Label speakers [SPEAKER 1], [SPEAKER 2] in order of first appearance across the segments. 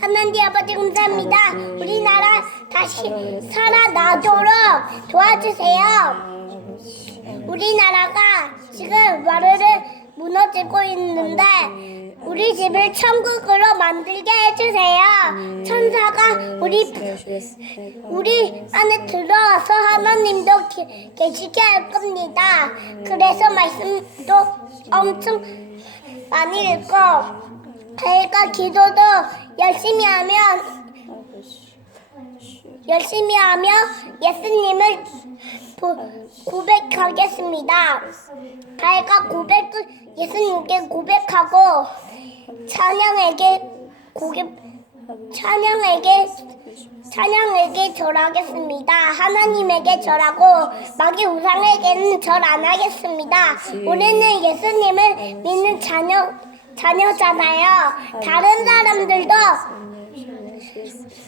[SPEAKER 1] 하나님 아버지 감사합니다. 우리나라 다시 살아나도록 도와주세요. 우리나라가 지금 와르르 무너지고 있는데 우리 집을 천국으로 만들게 해주세요. 천사가 우리 우리 안에 들어와서 하나님도 게- 계시게 할 겁니다. 그래서 말씀도 엄청 많이 읽고 저희가 기도도 열심히 하면 열심히 하며 예수님을 고- 고백하겠습니다. 저희가 고백 예수님께 고백하고 찬양에게 고백 찬양에게 찬양에게 절하겠습니다. 하나님에게 절하고 마귀 우상에게는 절 안 하겠습니다. 우리는 예수님을 믿는 자녀 자녀잖아요. 다른 사람들도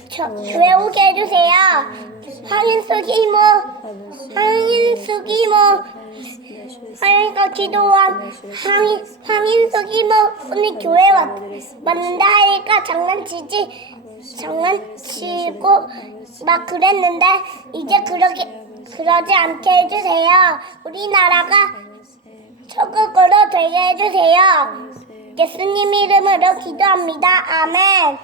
[SPEAKER 1] 저, 외우게 해주세요. 황인숙 이모, 황인숙 이모, 하영이가 기도한 황인, 황인숙 이모 오늘 교회 왔, 왔는데 하영이가 장난치지 장난치고 막 그랬는데 이제 그러게 그러지 않게 해주세요. 우리나라가 천국으로 되게 해주세요. 예수님 이름으로 기도합니다. 아멘.